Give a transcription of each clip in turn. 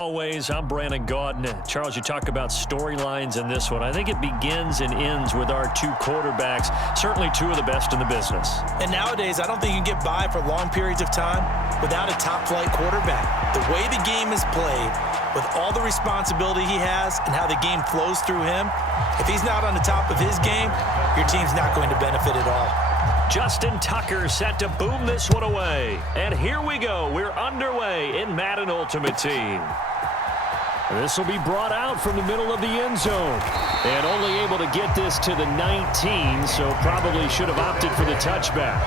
Always, I'm Brandon Gaudin. Charles, you talk about storylines in this one. I think it begins and ends with our two quarterbacks, certainly two of the best in the business. And nowadays, I don't think you can get by for long periods of time without a top-flight quarterback. The way the game is played, with all the responsibility he has and how the game flows through him, if he's not on the top of his game, your team's not going to benefit at all. Justin Tucker set to boom this one away. And here we go. We're underway in Madden Ultimate Team. This will be brought out from the middle of the end zone. And only able to get this to the 19, so probably should have opted for the touchback.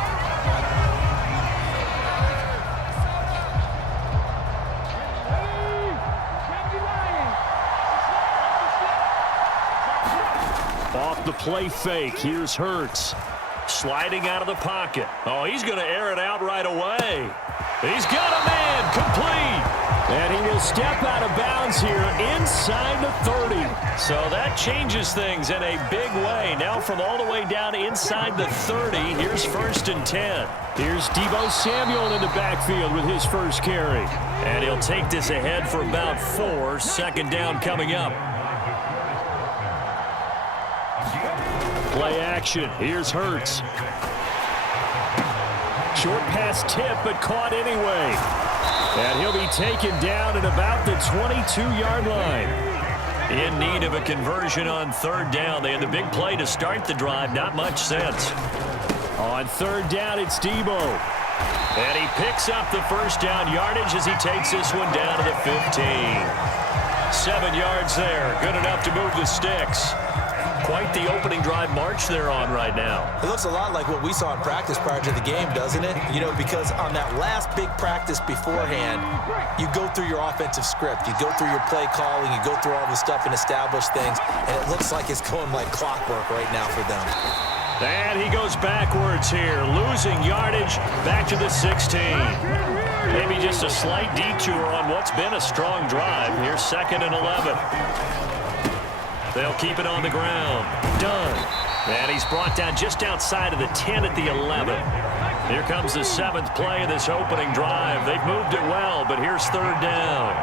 Off the play fake, here's Hurts. Sliding out of the pocket. Oh, he's going to air it out right away. He's got a man, complete. And he will step out of bounds here inside the 30. So that changes things in a big way. Now from all the way down inside the 30, here's 1st and 10. Here's Deebo Samuel in the backfield with his first carry. And he'll take this ahead for about 4. Second down coming up. Play action. Here's Hurts. Short pass tip, but caught anyway. And he'll be taken down at about the 22-yard line. In need of a conversion on 3rd down. They had the big play to start the drive. Not much sense. On 3rd down, it's Deebo. And he picks up the first down yardage as he takes this one down to the 15. 7 yards there. Good enough to move the sticks. Quite the opening drive march they're on right now. It looks a lot like what we saw in practice prior to the game, doesn't it? You know, because on that last big practice beforehand, you go through your offensive script. You go through your play calling. You go through all the stuff and establish things. And it looks like it's going like clockwork right now for them. And he goes backwards here, losing yardage back to the 16. Maybe just a slight detour on what's been a strong drive. Here's 2nd and 11. They'll keep it on the ground. Done. And he's brought down just outside of the 10 at the 11. Here comes the 7th play of this opening drive. They've moved it well, but here's 3rd down.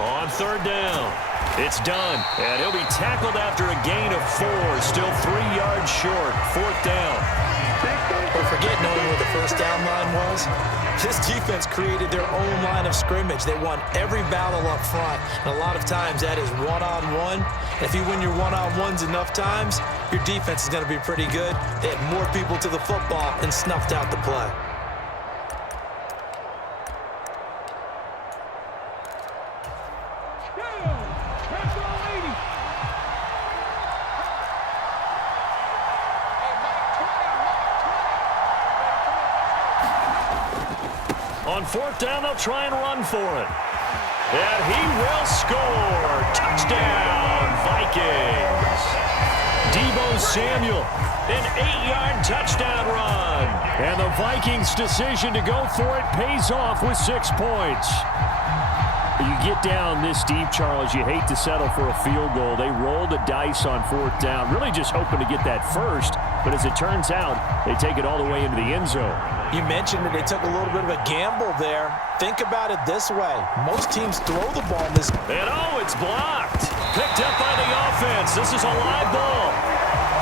On 3rd down, it's done. And he'll be tackled after a gain of 4. Still 3 yards short. 4th down. But forget knowing where the first down line was. This defense created their own line of scrimmage. They won every battle up front. And a lot of times that is one-on-one. And if you win your one-on-ones enough times, your defense is going to be pretty good. They had more people to the football and snuffed out the play. On 4th down, they'll try and run for it. And he will score. Touchdown, Vikings. Deebo Samuel, an 8-yard touchdown run. And the Vikings' decision to go for it pays off with 6 points. You get down this deep, Charles, you hate to settle for a field goal. They roll the dice on 4th down, really just hoping to get that first. But as it turns out, they take it all the way into the end zone. You mentioned that they took a little bit of a gamble there. Think about it this way. Most teams throw the ball in this. And oh, it's blocked. Picked up by the offense. This is a live ball.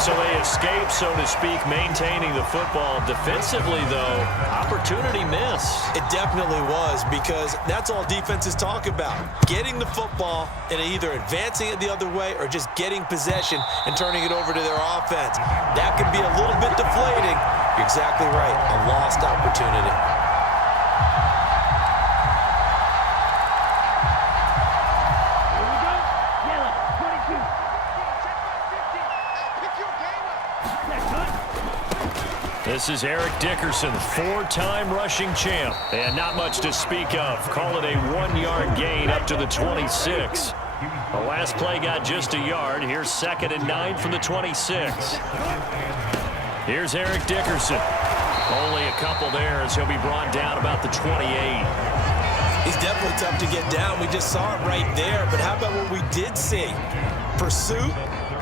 So they escape, so to speak, maintaining the football. Defensively, though, opportunity miss. It definitely was, because that's all defenses talk about. Getting the football and either advancing it the other way or just getting possession and turning it over to their offense. That can be a little bit deflating. You're exactly right. A lost opportunity. This is Eric Dickerson, 4-time rushing champ, and not much to speak of. Call it a 1-yard gain up to the 26. The last play got just a yard. Here's 2nd and 9 from the 26. Here's Eric Dickerson. Only a couple there as he'll be brought down about the 28. He's definitely tough to get down. We just saw it right there. But how about what we did see? Pursuit,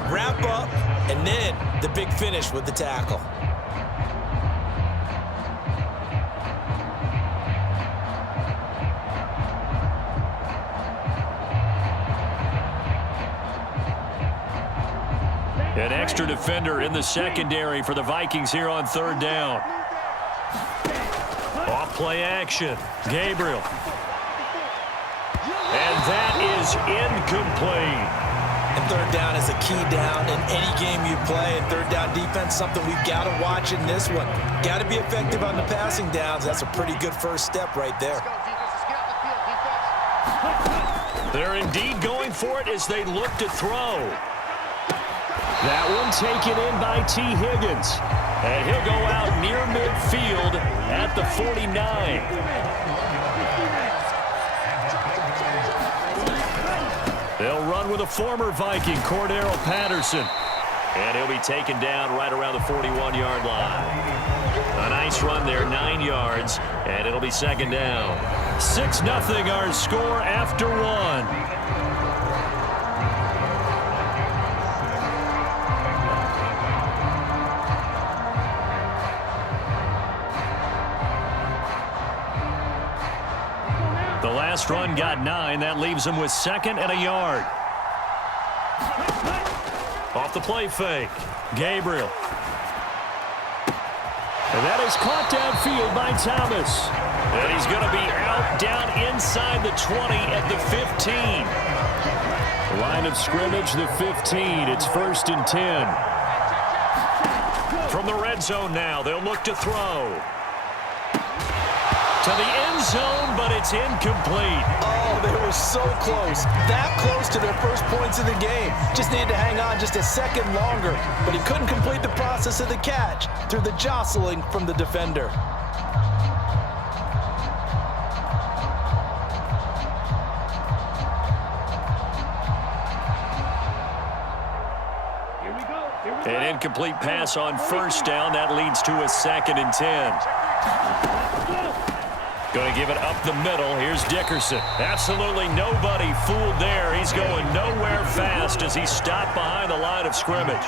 wrap up, and then the big finish with the tackle. An extra defender in the secondary for the Vikings here on third down. Off play action. Gabriel. And that is incomplete. And third down is a key down in any game you play. And third down defense, something we've got to watch in this one. Got to be effective on the passing downs. That's a pretty good first step right there. They're indeed going for it as they look to throw. That one taken in by T. Higgins. And he'll go out near midfield at the 49. They'll run with a former Viking, Cordero Patterson. And he'll be taken down right around the 41-yard line. A nice run there, 9 yards, and it'll be second down. 6-0 our score after one. The last run got 9. That leaves him with second and a yard. Off the play fake. Gabriel. And that is caught downfield by Thomas. And he's going to be out down inside the 20 at the 15. Line of scrimmage, the 15. It's 1st and 10. From the red zone now, they'll look to throw. To the end zone, but it's incomplete. Oh, they were so close. That close to their first points of the game. Just needed to hang on just a second longer. But he couldn't complete the process of the catch through the jostling from the defender. An incomplete pass on first down. That leads to a 2nd and 10. Going to give it up the middle. Here's Dickerson. Absolutely nobody fooled there. He's going nowhere fast as he's stopped behind the line of scrimmage.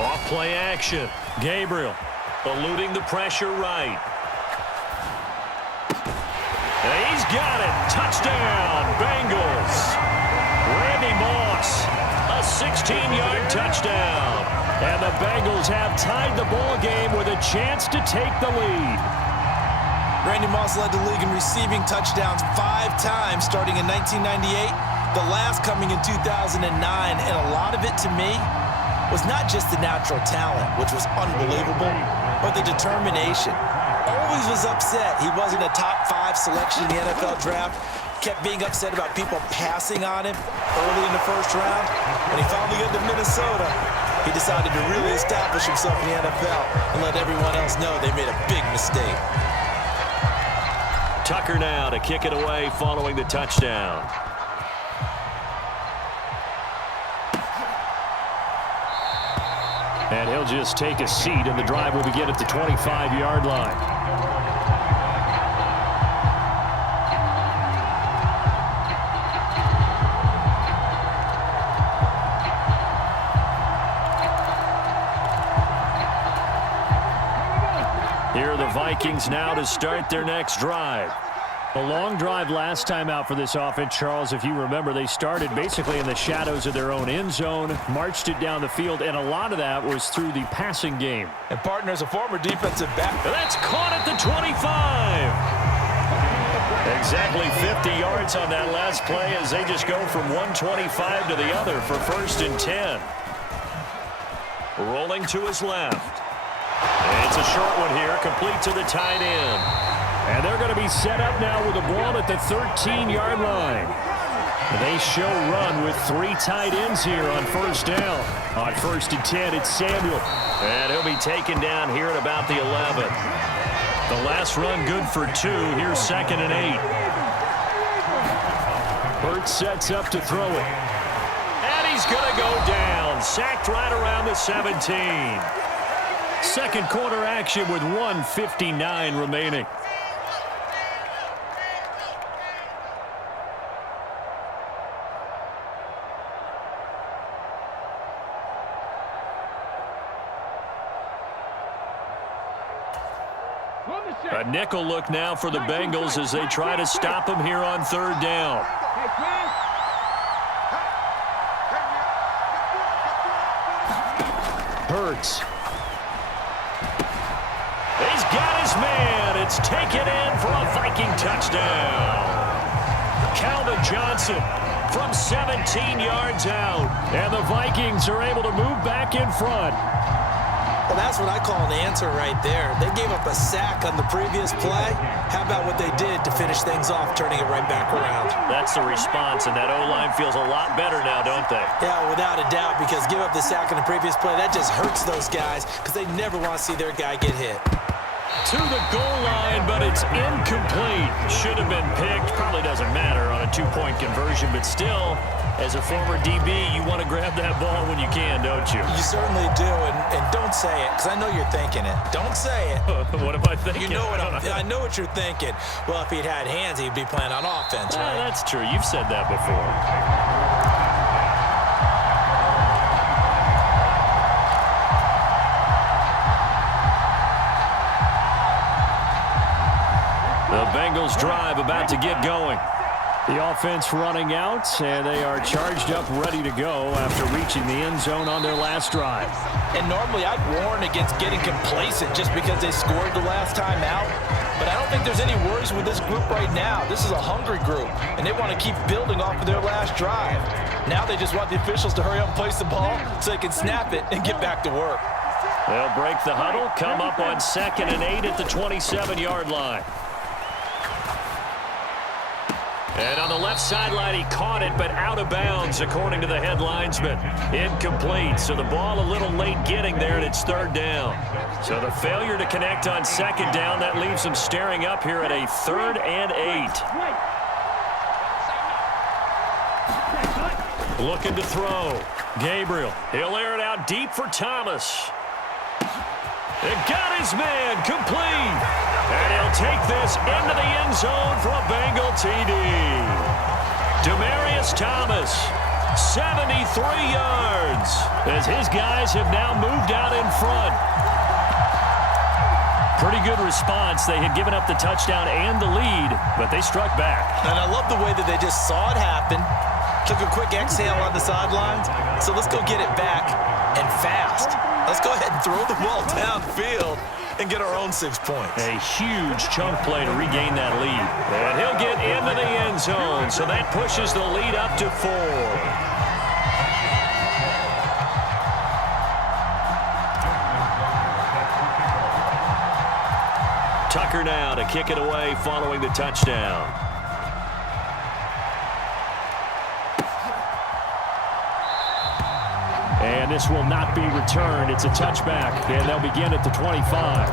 Off play action. Gabriel eluding the pressure right. And he's got it. Touchdown, Bengals. Randy Moss, a 16-yard touchdown. And the Bengals have tied the ball game with a chance to take the lead. Randy Moss led the league in receiving touchdowns 5 times starting in 1998, the last coming in 2009. And a lot of it, to me, was not just the natural talent, which was unbelievable, but the determination. Always was upset he wasn't a top 5 selection in the NFL draft. Kept being upset about people passing on him early in the first round. When he finally got to Minnesota, he decided to really establish himself in the NFL and let everyone else know they made a big mistake. Tucker now to kick it away following the touchdown. And he'll just take a seat, and the drive will begin at the 25-yard line. Here are the Vikings now to start their next drive. A long drive last time out for this offense, Charles. If you remember, they started basically in the shadows of their own end zone, marched it down the field, and a lot of that was through the passing game. And partner's a former defensive back. That's caught at the 25. Exactly 50 yards on that last play as they just go from 125 to the other for 1st and 10. Rolling to his left. It's a short one here, complete to the tight end. And they're going to be set up now with the ball at the 13-yard line. They show run with 3 tight ends here on first down. On 1st and 10, it's Samuel. And he'll be taken down here at about the 11. The last run good for 2. Here's 2nd and 8. Hurts sets up to throw it. And he's going to go down. Sacked right around the 17. Second quarter action with 1:59 remaining. A nickel look now for the Bengals as they try to stop him here on 3rd down. Hurts. He's got his man. It's taken in for a Viking touchdown. Calvin Johnson from 17 yards out. And the Vikings are able to move back in front. Well, that's what I call an answer right there. They gave up a sack on the previous play. How about what they did to finish things off, turning it right back around? That's the response, and that O-line feels a lot better now, don't they? Yeah, without a doubt, because give up the sack on the previous play, that just hurts those guys because they never want to see their guy get hit. To the goal line, but it's incomplete. Should have been picked. Probably doesn't matter on a two-point conversion, but still, as a former DB, you want to grab that ball when you can, don't you? You certainly do, and don't say it, because I know you're thinking it. Don't say it. What am I thinking? You know what I know what you're thinking. Well, if he'd had hands, he'd be playing on offense, right? That's true. You've said that before. The Bengals drive about to get going. The offense running out, and they are charged up, ready to go after reaching the end zone on their last drive. And normally I'd warn against getting complacent just because they scored the last time out. But I don't think there's any worries with this group right now. This is a hungry group, and they want to keep building off of their last drive. Now they just want the officials to hurry up and place the ball so they can snap it and get back to work. They'll break the huddle, come up on 2nd and 8 at the 27-yard line. And on the left sideline, he caught it, but out of bounds, according to the head linesman. Incomplete, so the ball a little late getting there, and it's 3rd down. So the failure to connect on 2nd down, that leaves them staring up here at a 3rd and 8. Looking to throw. Gabriel, he'll air it out deep for Thomas. It got his man, complete. And he'll take this into the end zone for a Bengal TD. Demaryius Thomas, 73 yards, as his guys have now moved out in front. Pretty good response. They had given up the touchdown and the lead, but they struck back. And I love the way that they just saw it happen, took a quick exhale on the sidelines. So let's go get it back, and fast. Let's go ahead and throw the ball downfield and get our own 6 points. A huge chunk play to regain that lead. And he'll get into the end zone, so that pushes the lead up to 4. Tucker now to kick it away following the touchdown. And this will not be returned. It's a touchback, and they'll begin at the 25.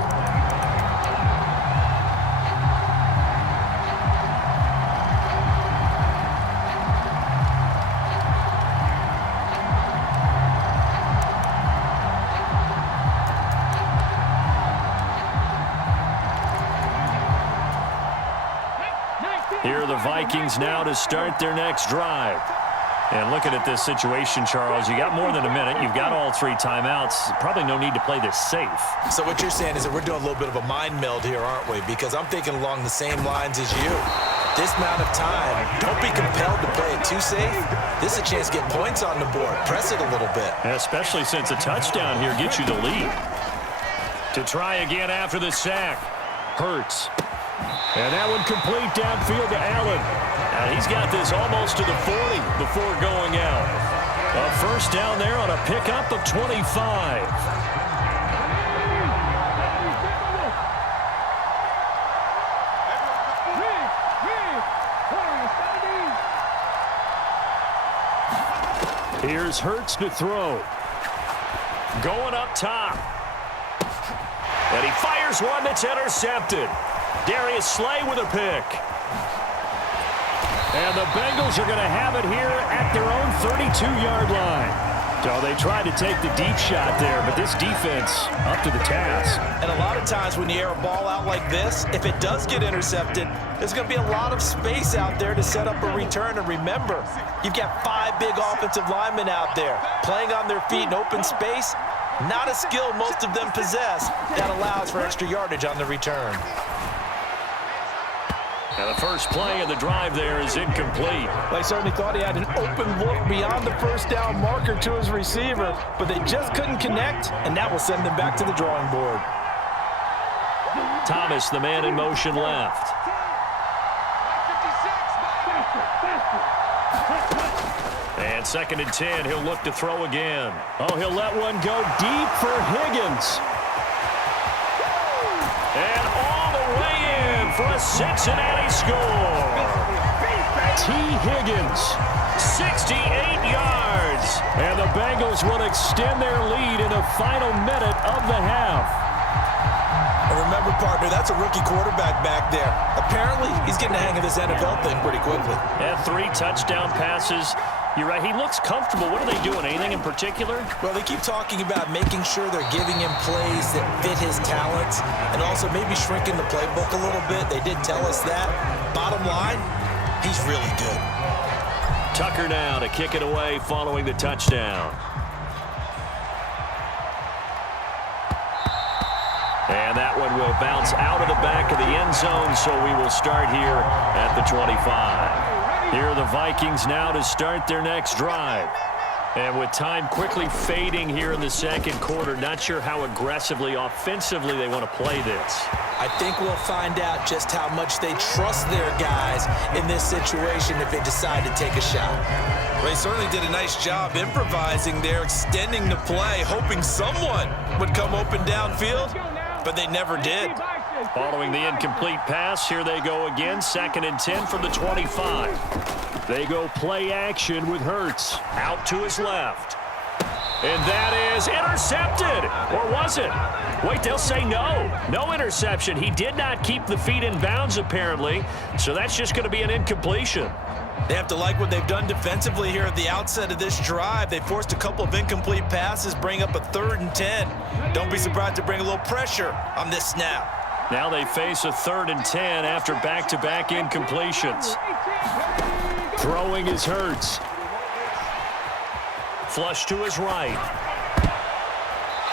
Here are the Vikings now to start their next drive. And looking at this situation, Charles, you got more than a minute. You've got all 3 timeouts. Probably no need to play this safe. So what you're saying is that we're doing a little bit of a mind meld here, aren't we? Because I'm thinking along the same lines as you. This amount of time, don't be compelled to play it too safe. This is a chance to get points on the board. Press it a little bit. Especially since a touchdown here gets you the lead. To try again after the sack. Hurts. And that one complete downfield to Allen. Now he's got this almost to the 40 before going out. A first down there on a pickup of 25. Here's Hurts to throw. Going up top. And he fires one that's intercepted. Darius Slay with a pick. And the Bengals are going to have it here at their own 32-yard line. So they tried to take the deep shot there, but this defense up to the task. And a lot of times when you air a ball out like this, if it does get intercepted, there's going to be a lot of space out there to set up a return. And remember, you've got 5 big offensive linemen out there playing on their feet in open space. Not a skill most of them possess that allows for extra yardage on the return. And the first play of the drive there is incomplete. They certainly thought he had an open look beyond the first down marker to his receiver, but they just couldn't connect, and that will send them back to the drawing board. Thomas, the man in motion left. And 2nd and 10, he'll look to throw again. Oh, he'll let one go deep for Higgins. And all the way in for a Cincinnati score. T. Higgins. 68 yards. And the Bengals will extend their lead in the final minute of the half. And remember, partner, that's a rookie quarterback back there. Apparently, he's getting the hang of this NFL thing pretty quickly. And 3 touchdown passes. You're right, he looks comfortable. What are they doing? Anything in particular? Well, they keep talking about making sure they're giving him plays that fit his talents and also maybe shrinking the playbook a little bit. They did tell us that. Bottom line, he's really good. Tucker now to kick it away following the touchdown. And that one will bounce out of the back of the end zone, so we will start here at the 25. Here are the Vikings now to start their next drive. And with time quickly fading here in the second quarter, not sure how aggressively, offensively they want to play this. I think we'll find out just how much they trust their guys in this situation if they decide to take a shot. They certainly did a nice job improvising there, extending the play, hoping someone would come open downfield, but they never did. Following the incomplete pass, here they go again, 2nd and 10 from the 25. They go play action with Hurts. Out to his left. And that is intercepted. Or was it? Wait, they'll say no. No interception. He did not keep the feet in bounds, apparently. So that's just going to be an incompletion. They have to like what they've done defensively here at the outset of this drive. They forced a couple of incomplete passes, bring up a 3rd and 10. Don't be surprised to bring a little pressure on this snap. Now they face a 3rd and 10 after back-to-back incompletions. Throwing is Hurts. Flush to his right.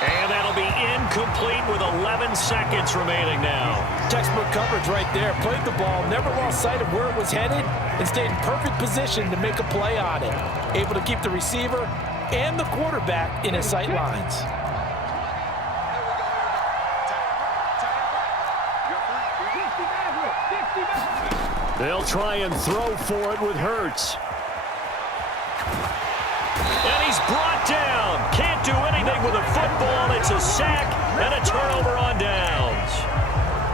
And that'll be incomplete with 11 seconds remaining now. Textbook coverage right there. Played the ball, never lost sight of where it was headed, and stayed in perfect position to make a play on it. Able to keep the receiver and the quarterback in his sight lines. They'll try and throw for it with Hurts. And he's brought down. Can't do anything with a football. It's a sack and a turnover on downs.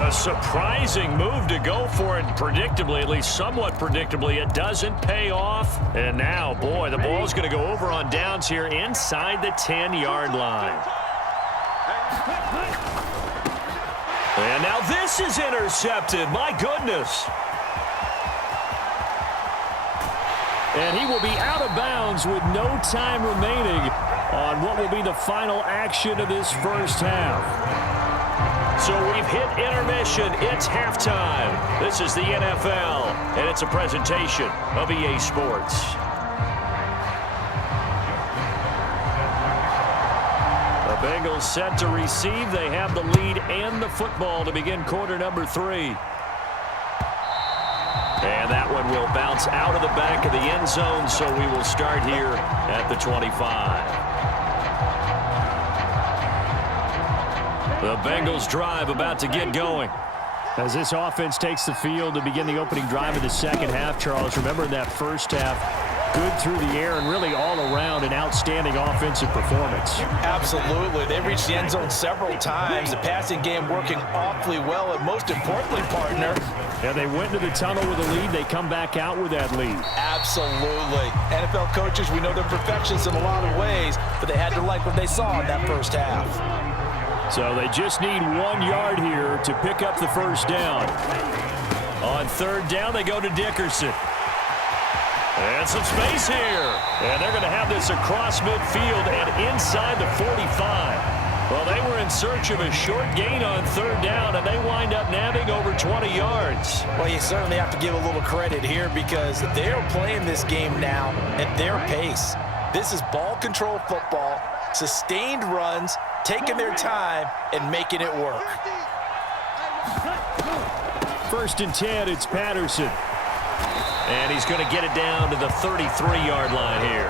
A surprising move to go for it predictably, at least somewhat predictably. It doesn't pay off. And now, boy, the ball's going to go over on downs here inside the 10-yard line. And now this is intercepted. My goodness. And he will be out of bounds with no time remaining on what will be the final action of this first half. So we've hit intermission. It's halftime. This is the NFL, and it's a presentation of EA Sports. The Bengals set to receive. They have the lead and the football to begin quarter number 3. And that one will bounce out of the back of the end zone, so we will start here at the 25. The Bengals drive about to get going. As this offense takes the field to begin the opening drive of the second half, Charles, remember in that first half, good through the air and really all around an outstanding offensive performance. Absolutely. They reached the end zone several times. The passing game working awfully well, and most importantly, partner, yeah, they went into the tunnel with a lead. They come back out with that lead. Absolutely. NFL coaches, we know they're perfectionists in a lot of ways, but they had to like what they saw in that first half. So they just need 1 yard here to pick up the first down. On third down, they go to Dickerson. And some space here. And they're going to have this across midfield and inside the 45. Well, they were in search of a short gain on third down, and they wind up nabbing over 20 yards. Well, you certainly have to give a little credit here because they're playing this game now at their pace. This is ball control football, sustained runs, taking their time and making it work. First and 10, it's Patterson. And he's going to get it down to the 33-yard line here.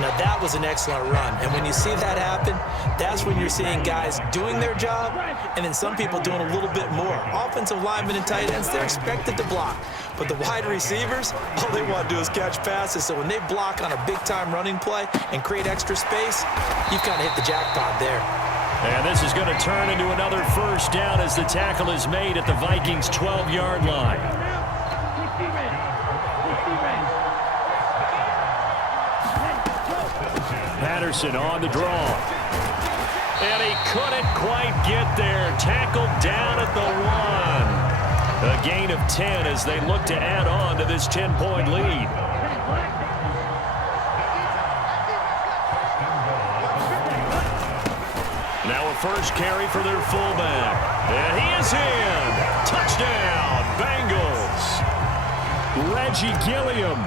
Now, that was an excellent run. And when you see that happen, that's when you're seeing guys doing their job and then some people doing a little bit more. Offensive linemen and tight ends, they're expected to block. But the wide receivers, all they want to do is catch passes. So when they block on a big-time running play and create extra space, you've kind of hit the jackpot there. And this is going to turn into another first down as the tackle is made at the Vikings' 12-yard line. Patterson on the draw. And he couldn't quite get there. Tackled down at the 1. A gain of 10 as they look to add on to this 10-point lead. Now a first carry for their fullback. And he is in. Touchdown, Bengals. Reggie Gilliam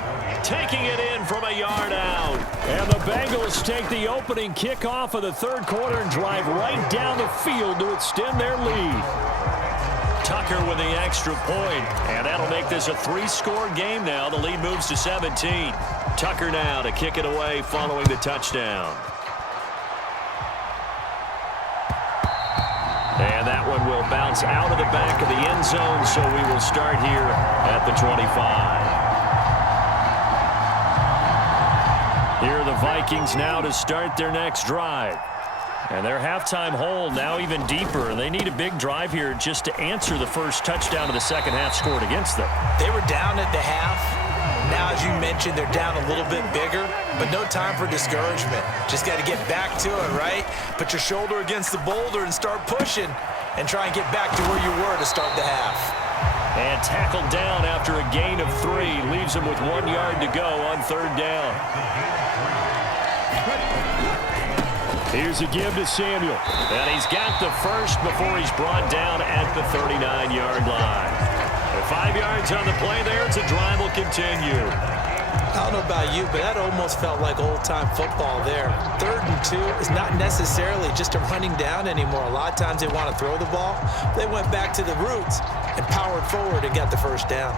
taking it in from a yard out. And the Bengals take the opening kickoff of the third quarter and drive right down the field to extend their lead. Tucker with the extra point, and that'll make this a 3-score game now. The lead moves to 17. Tucker now to kick it away following the touchdown. And that one will bounce out of the back of the end zone, so we will start here at the 25. Here are the Vikings now to start their next drive. And their halftime hole now even deeper. And they need a big drive here just to answer the first touchdown of the second half scored against them. They were down at the half. Now, as you mentioned, they're down a little bit bigger, but no time for discouragement. Just got to get back to it, right? Put your shoulder against the boulder and start pushing and try and get back to where you were to start the half. And tackled down after a gain of 3. Leaves him with 1 yard to go on third down. Here's a give to Samuel. And he's got the first before he's brought down at the 39-yard line. With 5 yards on the play there, it's a drive will continue. I don't know about you, but that almost felt like old-time football there. 3rd and 2 is not necessarily just a running down anymore. A lot of times they want to throw the ball. They went back to the roots and powered forward and got the first down.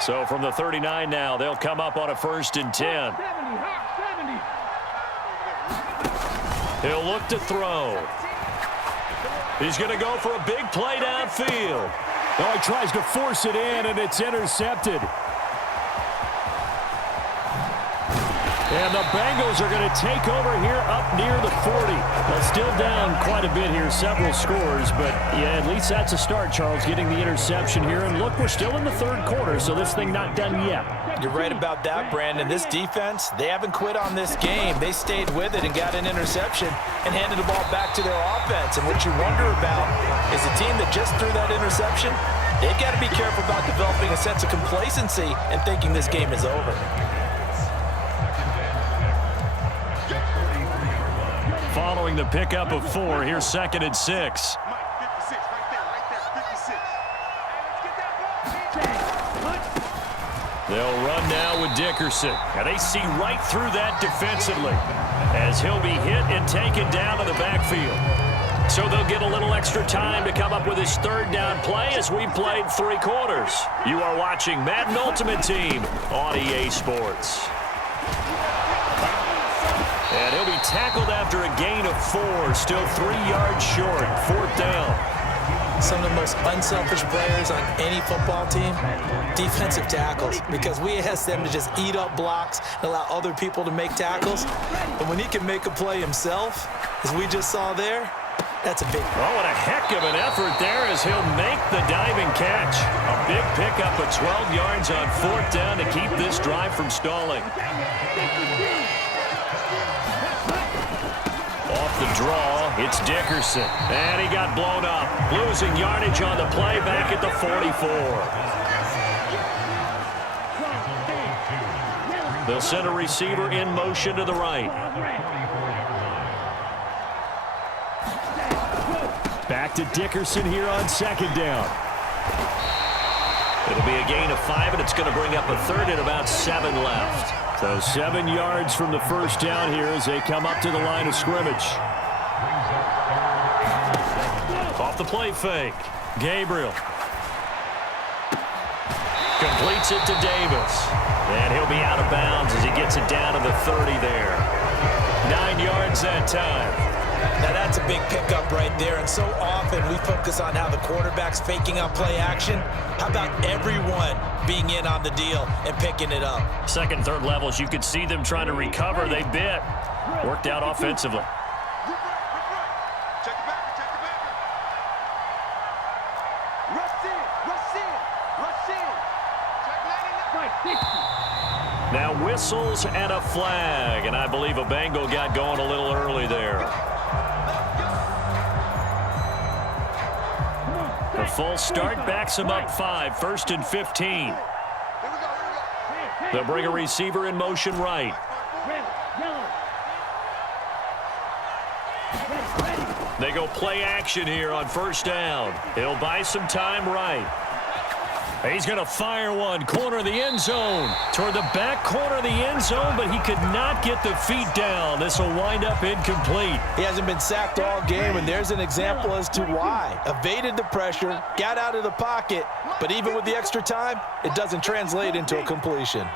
So from the 39 now, they'll come up on a 1st and 10. He'll look to throw. He's going to go for a big play downfield. Oh, he tries to force it in, and it's intercepted. And the Bengals are going to take over here up near the 40. Well, still down quite a bit here, several scores, but yeah, at least that's a start, Charles, getting the interception here. And look, we're still in the third quarter, so this thing not done yet. You're right about that, Brandon. This defense, they haven't quit on this game. They stayed with it and got an interception and handed the ball back to their offense. And what you wonder about is the team that just threw that interception, they've got to be careful about developing a sense of complacency and thinking this game is over. Following the pickup of 4, here's 2nd and 6. They'll run now with Dickerson. And they see right through that defensively as he'll be hit and taken down to the backfield. So they'll get a little extra time to come up with his 3rd down play as we played 3 quarters. You are watching Madden Ultimate Team on EA Sports. And he'll be tackled after a gain of 4, still 3 yards short, 4th down. Some of the most unselfish players on any football team, defensive tackles, because we ask them to just eat up blocks and allow other people to make tackles. But when he can make a play himself, as we just saw there, that's a big play. Oh, what a heck of an effort there as he'll make the diving catch. A big pickup of 12 yards on 4th down to keep this drive from stalling. Off the draw, it's Dickerson. And he got blown up. Losing yardage on the play back at the 44. They'll send a receiver in motion to the right. Back to Dickerson here on 2nd down. It'll be a gain of 5, and it's going to bring up a 3rd and about 7 left. So 7 yards from the first down here as they come up to the line of scrimmage. Off the play fake. Gabriel. Completes it to Davis. And he'll be out of bounds as he gets it down to the 30 there. 9 yards that time. Now that's a big pickup right there, and so often we focus on how the quarterback's faking out play action. How about everyone being in on the deal and picking it up? Second, third levels, you could see them trying to recover. They bit. Worked out offensively. Now whistles and a flag, and I believe a Bengal got going a little early there. A full start backs him up 5, 1st and 15. They'll bring a receiver in motion right. They go play action here on first down. He'll buy some time right. He's going to fire one. Corner of the end zone. Toward the back corner of the end zone, but he could not get the feet down. This will wind up incomplete. He hasn't been sacked all game, and there's an example as to why. Evaded the pressure, got out of the pocket, but even with the extra time, it doesn't translate into a completion.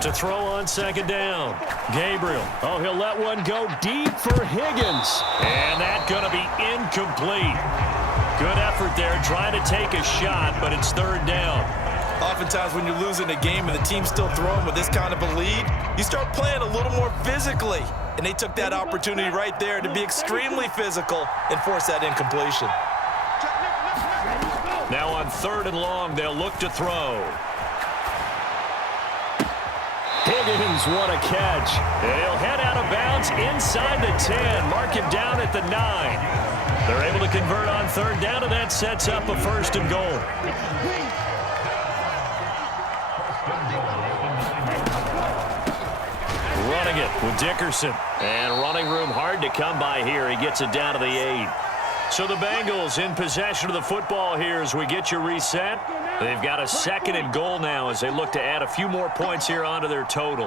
To throw on second down. Gabriel. Oh, he'll let one go deep for Higgins. And that's going to be incomplete. Good effort there trying to take a shot, but it's third down. Oftentimes when you're losing a game and the team's still throwing with this kind of a lead, you start playing a little more physically. And they took that opportunity right there to be extremely physical and force that incompletion. Now on 3rd and long, they'll look to throw. Higgins, what a catch. And he'll head out of bounds inside the 10. Mark him down at the 9. They're able to convert on 3rd down, and that sets up a 1st and goal. Running it with Dickerson. And running room hard to come by here. He gets it down to the 8. So the Bengals in possession of the football here as we get you reset. They've got a 2nd and goal now as they look to add a few more points here onto their total.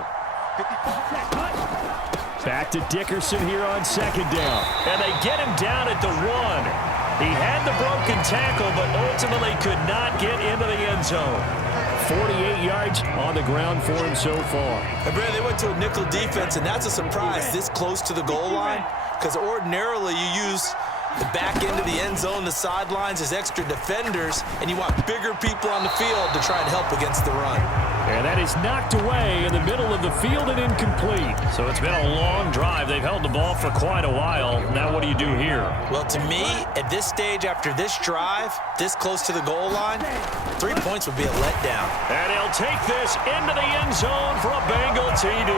Back to Dickerson here on 2nd down. And they get him down at the 1. He had the broken tackle, but ultimately could not get into the end zone. 48 yards on the ground for him so far. And Brad, they went to a nickel defense, and that's a surprise this close to the goal line, because ordinarily you use the back end of the end zone, the sidelines as extra defenders, and you want bigger people on the field to try and help against the run. And that is knocked away in the middle of the field and incomplete. So it's been a long drive. They've held the ball for quite a while. Now what do you do here? Well, to me, at this stage after this drive, this close to the goal line, 3 points would be a letdown. And he'll take this into the end zone for a Bengal TD.